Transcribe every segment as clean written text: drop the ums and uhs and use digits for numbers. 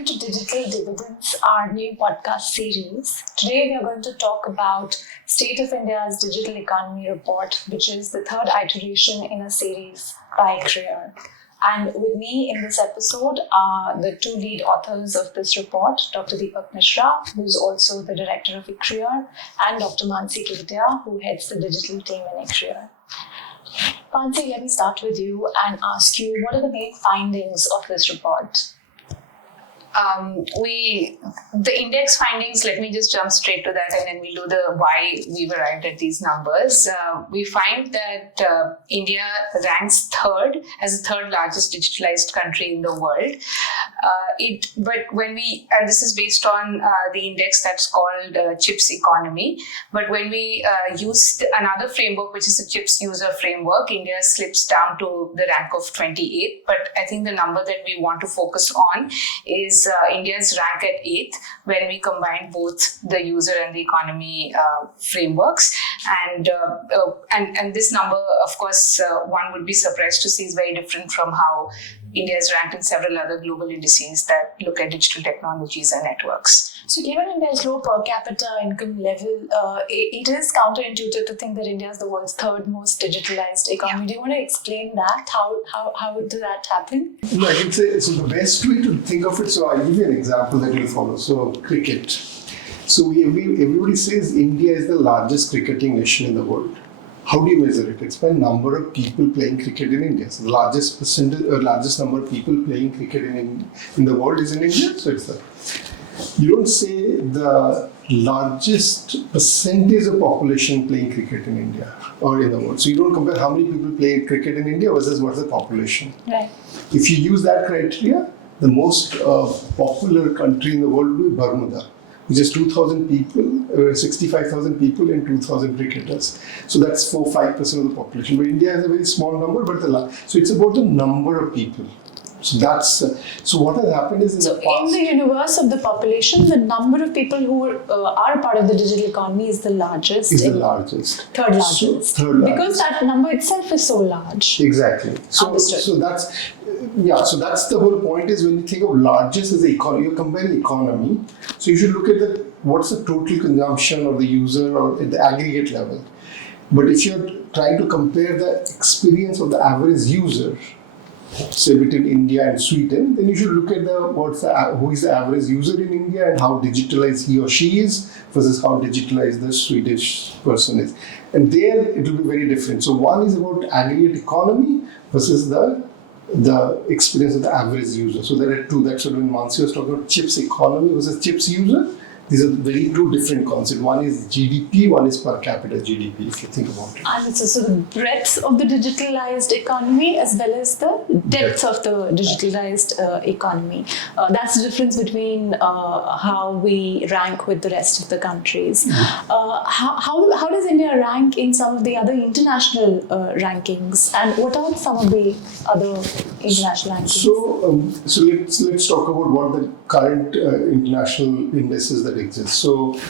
welcome to Digital Dividends, our new podcast series. Today we are going to talk about State of India's Digital Economy Report, which is the third iteration in a series by ICRIER. And with me in this episode are the two lead authors of this report, Dr. Deepak Mishra, who's also the director of ICRIER, and Dr. Mansi Kedia, who heads the digital team in ICRIER. Mansi, let me start with you and ask you, what are the main findings of this report? The index findings, let me just jump straight to that and then we'll do the why we've arrived at these numbers. We find that India ranks third as the third largest digitalized country in the world. And this is based on the index that's called CHIPS economy. But when we use another framework, which is the CHIPS user framework, India slips down to the rank of 28. But I think the number that we want to focus on is India's rank at 8th when we combine both the user and the economy frameworks. And this number, of course, one would be surprised to see is very different from how India is ranked in several other global indices that look at digital technologies and networks. So given India's low per capita income level, it is counterintuitive to think that India is the world's third most digitalized economy. Do you want to explain that? How did that happen? No, I can say, so the best way to think of it, so I'll give you an example that you'll follow. So cricket. So everybody says India is the largest cricketing nation in the world. How do you measure it? It's by number of people playing cricket in India. So the largest number of people playing cricket in the world is in India. So it's you don't say the largest percentage of population playing cricket in India or in the world. So you don't compare how many people play cricket in India versus what's the population. Right. If you use that criteria, the most popular country in the world will be Bermuda, which is 2,000 people, 65,000 people and 2,000 cricketers. So that's 4-5% of the population. But India has a very small number, so it's about the number of people. So that's so what has happened is in the universe of the population, the number of people who are part of the digital economy is the largest. Third largest. Because that number itself is so large. Exactly. Understood. So that's the whole point is when you think of largest as the economy, you're comparing economy. So you should look at what's the total consumption of the user or at the aggregate level. But if you're trying to compare the experience of the average user, say between India and Sweden, then you should look at who is the average user in India and how digitalized he or she is versus how digitalized the Swedish person is. And there it will be very different. So one is about aggregate economy versus the experience of the average user. So there are two. That's what when Mansi was talking about CHIPS economy versus CHIPS user. These are two different concepts. One is GDP, one is per capita GDP, if you think about it. And so the breadth of the digitalized economy as well as the depth of the digitalized economy. That's the difference between how we rank with the rest of the countries. How does India rank in some of the other international rankings? And what are some of the other international rankings? So let's talk about what the current international indices that exist. So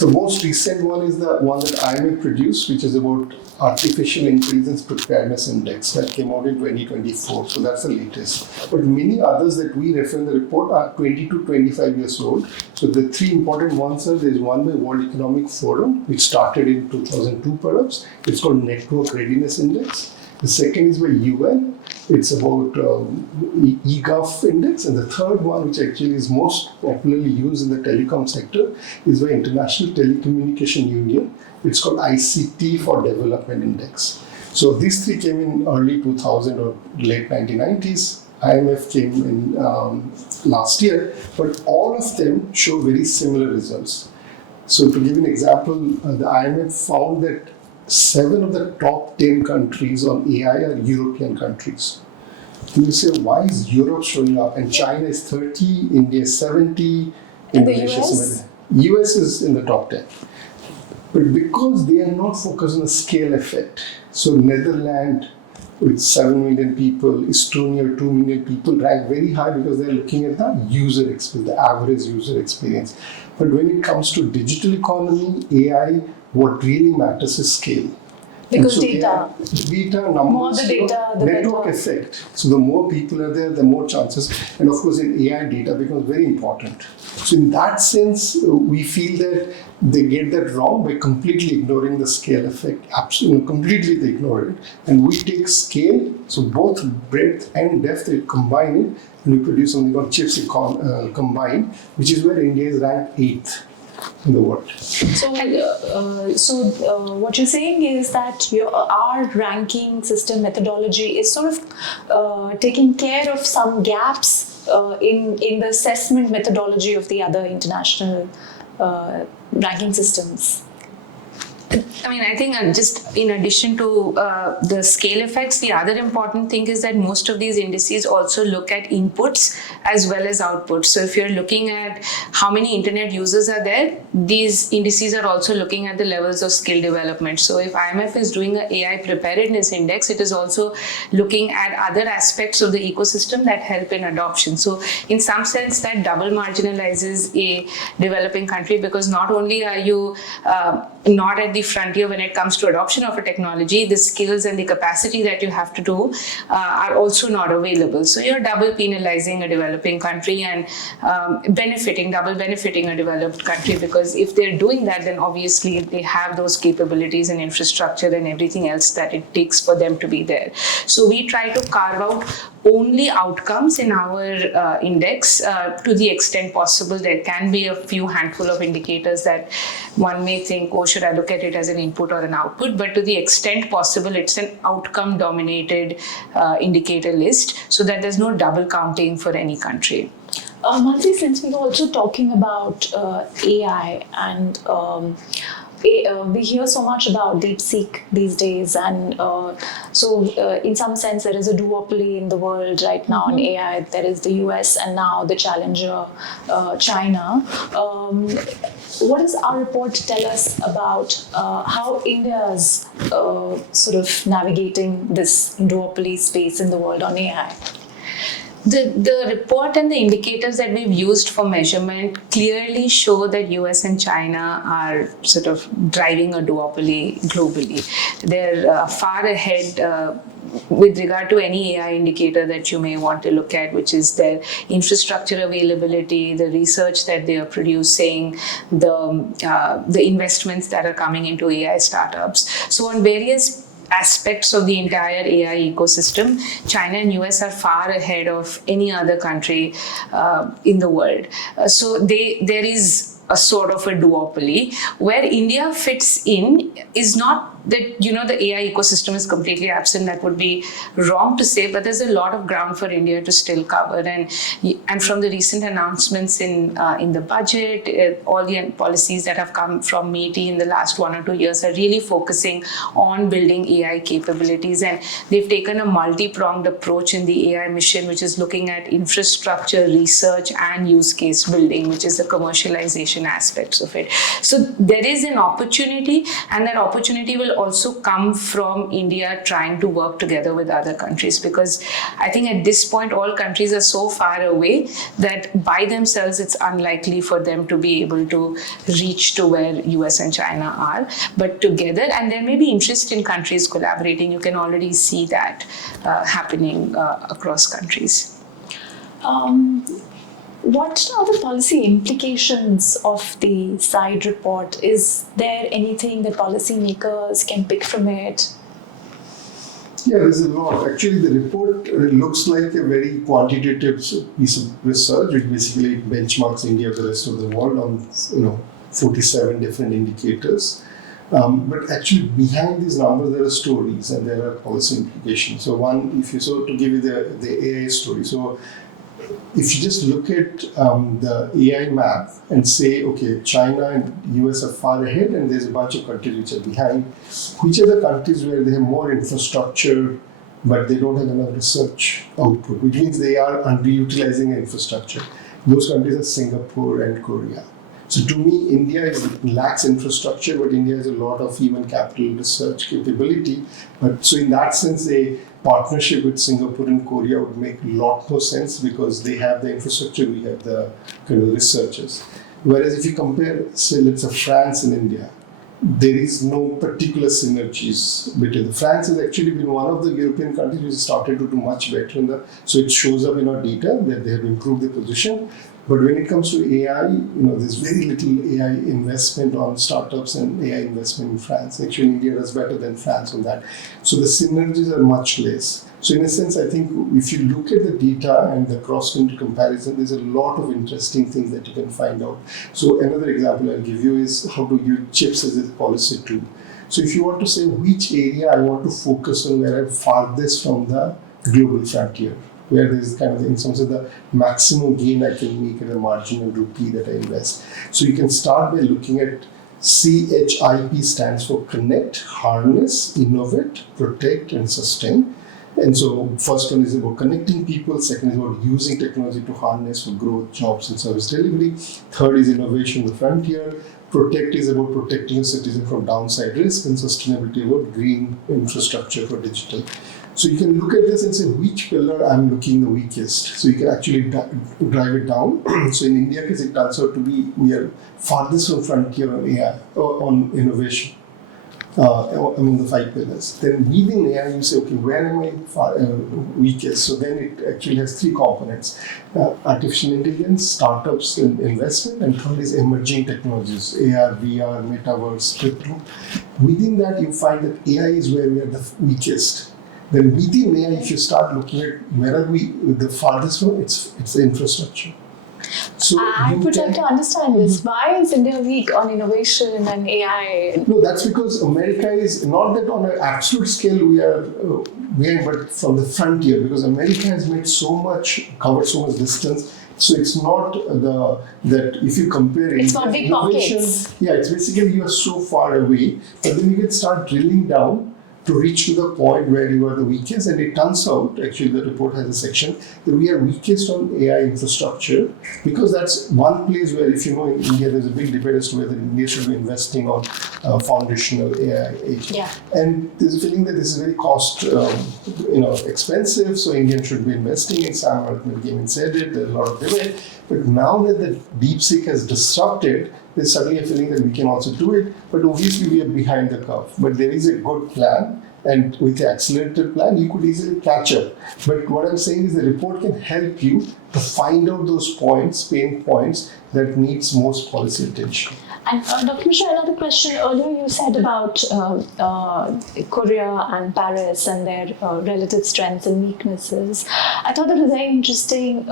the most recent one is the one that IMF produced, which is about Artificial Intelligence Preparedness Index that came out in 2024. So that's the latest. But many others that we refer in the report are 20 to 25 years old. So the three important ones are, there's one by World Economic Forum, which started in 2002 perhaps. It's called Network Readiness Index. The second is by UN. It's about eGov Index. And the third one, which actually is most popularly used in the telecom sector, is by International Telecommunication Union. It's called ICT for Development Index. So these three came in early 2000 or late 1990s. IMF came in last year, but all of them show very similar results. So to give an example, the IMF found that 7 of the top 10 countries on AI are European countries. And you say, why is Europe showing up? And China is 30, India is 70, Indonesia is 70. US is in the top 10. But because they are not focused on the scale effect, so Netherlands with 7 million people, Estonia 2 million people rank very high because they're looking at the user experience, the average user experience. But when it comes to digital economy, AI, what really matters is scale. Because And so data, numbers, more the data, the network better. effect. So the more people are there, the more chances. And of course, in AI, data becomes very important. So in that sense, we feel that they get that wrong by completely ignoring the scale effect. Absolutely, completely they ignore it. And we take scale, so both breadth and depth, they combine it, and we produce something called chips combined, which is where India is ranked 8th in the world. So, what you're saying is that our ranking system methodology is sort of taking care of some gaps in the assessment methodology of the other international ranking systems. I mean, I think just in addition to the scale effects, the other important thing is that most of these indices also look at inputs as well as outputs. So if you're looking at how many internet users are there, these indices are also looking at the levels of skill development. So if IMF is doing an AI preparedness index, it is also looking at other aspects of the ecosystem that help in adoption. So in some sense, that double marginalizes a developing country, because not only are you not at the frontier when it comes to adoption of a technology, the skills and the capacity that you have to do are also not available. So you're double penalizing a developing country and double benefiting a developed country, because if they're doing that, then obviously they have those capabilities and infrastructure and everything else that it takes for them to be there. So we try to carve out only outcomes in our index to the extent possible. There can be a few handful of indicators that one may think, oh, should I look at it as an input or an output? But to the extent possible, it's an outcome dominated indicator list, so that there's no double counting for any country. Mansi, since we're also talking about AI and we hear so much about DeepSeek these days, and so in some sense there is a duopoly in the world right now on AI. There is the US and now the challenger China. What does our report tell us about how India is sort of navigating this duopoly space in the world on AI? The report and the indicators that we've used for measurement clearly show that US and China are sort of driving a duopoly globally. They're far ahead with regard to any AI indicator that you may want to look at, which is their infrastructure availability, the research that they are producing, the investments that are coming into AI startups. So on various aspects of the entire AI ecosystem, China and US are far ahead of any other country in the world. So there is a sort of a duopoly. Where India fits in is not that, the AI ecosystem is completely absent. That would be wrong to say, but there's a lot of ground for India to still cover. And from the recent announcements in the budget, all the policies that have come from METI in the last 1 or 2 years are really focusing on building AI capabilities. And they've taken a multi-pronged approach in the AI mission, which is looking at infrastructure, research, and use case building, which is the commercialization aspects of it. So there is an opportunity, and that opportunity will also come from India trying to work together with other countries, because I think at this point all countries are so far away that by themselves it's unlikely for them to be able to reach to where US and China are. But together, and there may be interest in countries collaborating, you can already see that happening across countries. What are the policy implications of the side report? Is there anything that policymakers can pick from it? Yeah, there's a lot. Actually, the report looks like a very quantitative piece of research, which basically benchmarks India with the rest of the world on 47 different indicators. But actually, behind these numbers, there are stories and there are policy implications. So one, to give you the AI story. So if you just look at the AI map and say, okay, China and US are far ahead and there's a bunch of countries which are behind, which are the countries where they have more infrastructure but they don't have enough research output, which means they are underutilizing infrastructure? Those countries are Singapore and Korea. So to me, India lacks infrastructure, but India has a lot of human capital research capability. But so in that sense, a partnership with Singapore and Korea would make a lot more sense because they have the infrastructure, we have the kind of researchers. Whereas if you compare, say, let's say France and India, there is no particular synergies between. France has actually been one of the European countries which started to do much better so it shows up in our data that they have improved their position. But when it comes to AI, there's very little AI investment on startups and AI investment in France. Actually, India does better than France on that. So the synergies are much less. So in a sense, I think if you look at the data and the cross-country comparison, there's a lot of interesting things that you can find out. So another example I'll give you is how to use chips as a policy tool. So if you want to say which area I want to focus on where I'm farthest from the global frontier, where there's kind of, in some sense, the maximum gain I can make at a marginal rupee that I invest. So you can start by looking at CHIP stands for connect, harness, innovate, protect, and sustain. And so first one is about connecting people, second is about using technology to harness for growth, jobs, and service delivery. Third is innovation, the frontier. Protect is about protecting a citizen from downside risk, and sustainability about green infrastructure for digital. So you can look at this and say which pillar I'm looking the weakest. So you can actually drive it down. So in India case, it turns out to be we are farthest from frontier on AI or on innovation among the 5 pillars. Then within AI, you say, okay, where am I weakest? So then it actually has 3 components: artificial intelligence, startups, and investment, and third is emerging technologies, AR, VR, metaverse, crypto. Within that, you find that AI is where we are the weakest. Then within AI, if you start looking at where are we the farthest from, it's the infrastructure. So I would like to understand this. Why is India weak on innovation and AI? No, that's because America is not that on an absolute scale we are but from the frontier, because America has made covered so much distance. So it's not that if you compare it's not big innovation, pockets. Yeah, it's basically you are so far away, but then you can start drilling down to reach to the point where you are the weakest. And it turns out, actually the report has a section, that we are weakest on AI infrastructure, because that's one place where, if you know, in India there's a big debate as to whether India should be investing on foundational AI agents. Yeah. And there's a feeling that this is very cost expensive, so India should be investing in. Sam Altman came and said it, there's a lot of debate. But now that the DeepSeek has disrupted, there's suddenly a feeling that we can also do it, but obviously we are behind the curve. But there is a good plan, and with the accelerated plan, you could easily catch up. But what I'm saying is the report can help you to find out those pain points that needs most policy attention. And Dr. Mishra, another question. Earlier you said about Korea and Paris and their relative strengths and weaknesses. I thought that was very interesting,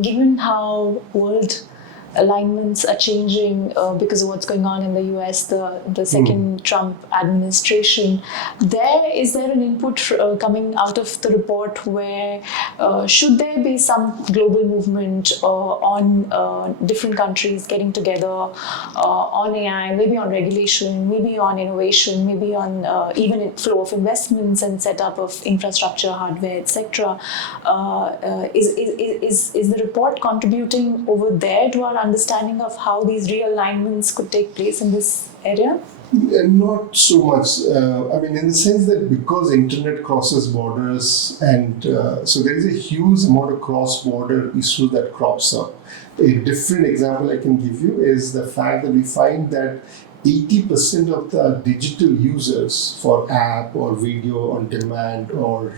given how world alignments are changing because of what's going on in the US, the second Trump administration. Is there an input coming out of the report where should there be some global movement on different countries getting together on AI, maybe on regulation, maybe on innovation, maybe on even flow of investments and setup of infrastructure, hardware, etc. Is the report contributing over there to our understanding of how these realignments could take place in this area? Not so much. In the sense that because internet crosses borders, and so there is a huge amount of cross-border issues that crops up. A different example I can give you is the fact that we find that 80% of the digital users for app or video on demand or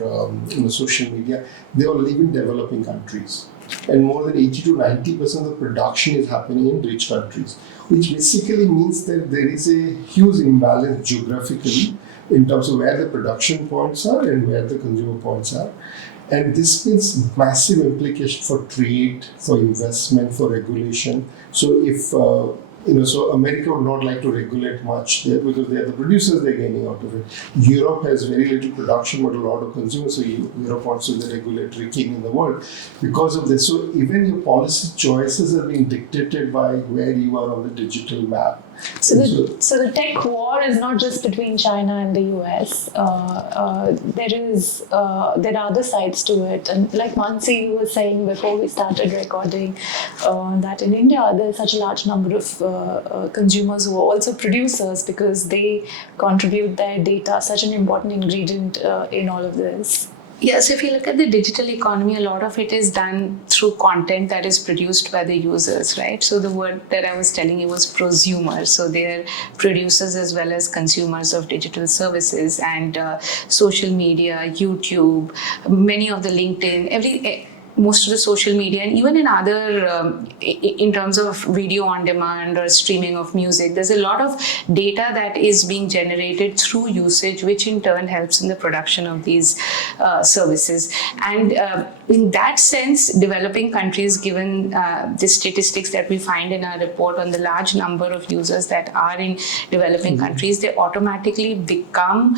social media, they all live in developing countries. And more than 80 to 90% of the production is happening in rich countries, which basically means that there is a huge imbalance geographically in terms of where the production points are and where the consumer points are. And this means massive implication for trade, for investment, for regulation. So if so America would not like to regulate much there because they are the producers, they're gaining out of it. Europe has very little production but a lot of consumers, so Europe wants to be the regulatory king in the world because of this. So even your policy choices are being dictated by where you are on the digital map. So the tech war is not just between China and the US. There are other sides to it, and like Mansi was saying before we started recording, that in India there's such a large number of consumers who are also producers because they contribute their data, such an important ingredient in all of this. Yes, if you look at the digital economy, a lot of it is done through content that is produced by the users, right? So the word that I was telling you was prosumer. So they're producers as well as consumers of digital services, and social media, YouTube, many of the LinkedIn, most of the social media, and even in other, in terms of video on demand or streaming of music, there's a lot of data that is being generated through usage, which in turn helps in the production of these services. And in that sense, developing countries, given the statistics that we find in our report on the large number of users that are in developing countries, they automatically become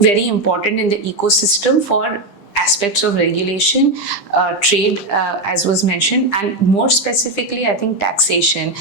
very important in the ecosystem for aspects of regulation, trade, as was mentioned, and more specifically, I think taxation.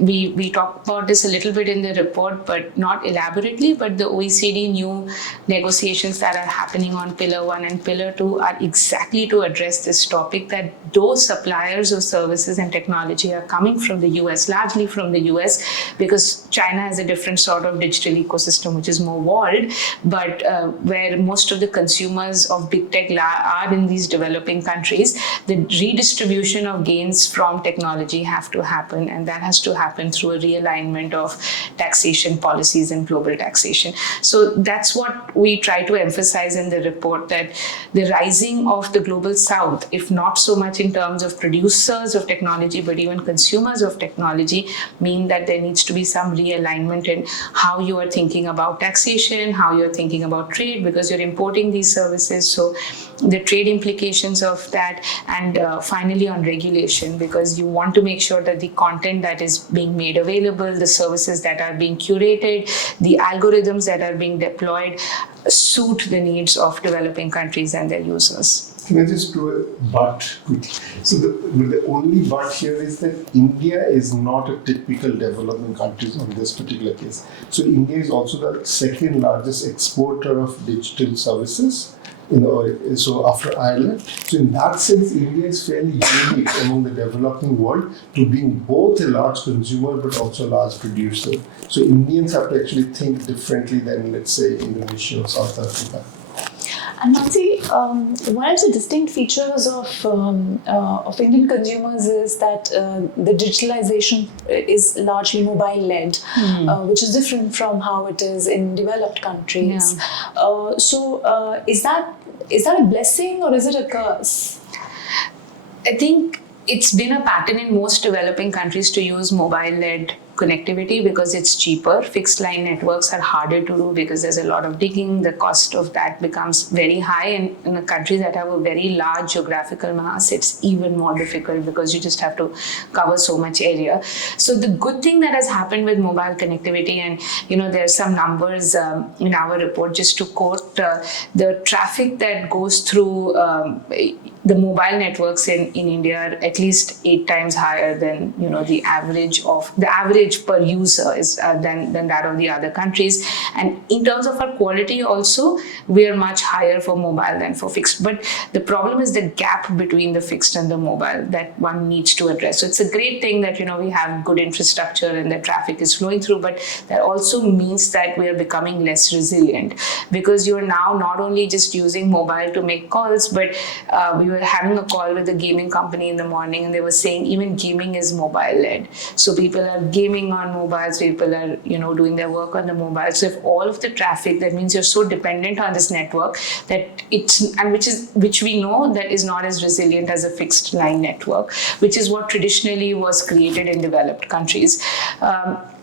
We talked about this a little bit in the report, but not elaborately, but the OECD new negotiations that are happening on Pillar 1 and Pillar 2 are exactly to address this topic, that those suppliers of services and technology are coming from the US, largely from the US, because China has a different sort of digital ecosystem, which is more walled, but where most of the consumers of big tech are in these developing countries, the redistribution of gains from technology have to happen, and that has to happen through a realignment of taxation policies and global taxation. So that's what we try to emphasize in the report, that the rising of the global south, if not so much in terms of producers of technology, but even consumers of technology, mean that there needs to be some realignment in how you are thinking about taxation, how you're thinking about trade, because you're importing these services. So the trade implications of that, and finally on regulation, because you want to make sure that the content that is being made available, the services that are being curated, the algorithms that are being deployed suit the needs of developing countries and their users. Can I just do a but quickly? So the only but here is that India is not a typical developing country on this particular case. So India is also the second largest exporter of digital services. So after Ireland. So in that sense, India is fairly unique among the developing world to being both a large consumer but also a large producer. So Indians have to actually think differently than, let's say, Indonesia or South Africa. And Mansi, one of the distinct features of Indian consumers is that the digitalization is largely mobile-led, which is different from how it is in developed countries. Yeah. Is that a blessing or is it a curse? I think it's been a pattern in most developing countries to use mobile-led connectivity because it's cheaper. Fixed line networks are harder to do because there's a lot of digging. The cost of that becomes very high. And in a country that have a very large geographical mass, it's even more difficult because you just have to cover so much area. So the good thing that has happened with mobile connectivity, and there's some numbers in our report, just to quote, the traffic that goes through the mobile networks in India are at least 8 times higher than the average per user is than that of the other countries. And in terms of our quality also, we are much higher for mobile than for fixed. But the problem is the gap between the fixed and the mobile that one needs to address. So it's a great thing that we have good infrastructure and the traffic is flowing through, but that also means that we are becoming less resilient, because you are now not only just using mobile to make calls, but we were having a call with a gaming company in the morning, and they were saying even gaming is mobile led. So people are gaming on mobiles, people are doing their work on the mobile. So if all of the traffic, that means you're so dependent on this network that which we know that is not as resilient as a fixed line network, which is what traditionally was created in developed countries.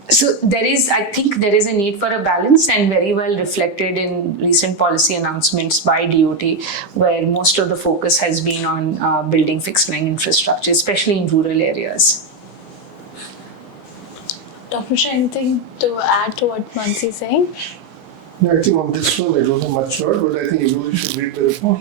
So I think there is a need for a balance, and very well reflected in recent policy announcements by DOT, where most of the focus has been on building fixed line infrastructure, especially in rural areas. Dr. Mishra, anything to add to what Mansi is saying? Yeah, I think on this one, I don't have much to add, but I think everybody should read the report.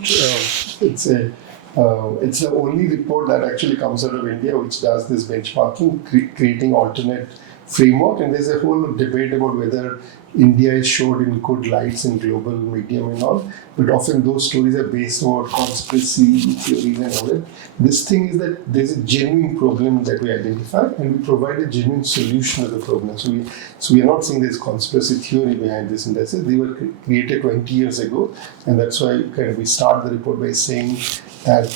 It's the only report that actually comes out of India which does this benchmarking, creating alternate framework, and there's a whole debate about whether India is showed in good lights in global medium and all, but often those stories are based on conspiracy theories and all that. This thing is that there's a genuine problem that we identify, and we provide a genuine solution to the problem. So we are not saying there's conspiracy theory behind this indices. They were created 20 years ago, and that's why we start the report by saying that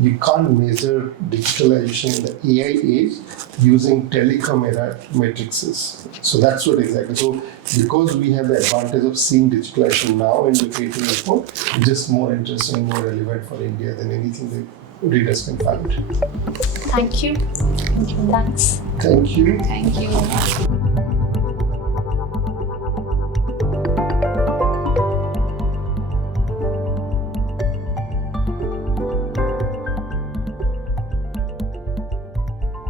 you can't measure digitalization in the AI age using telecom era matrices. So that's what exactly. So because we have the advantage of seeing digitalization now and we create a report, it's just more interesting, more relevant for India than anything that readers can find. Thank you. Thanks. Thank you. Thank you.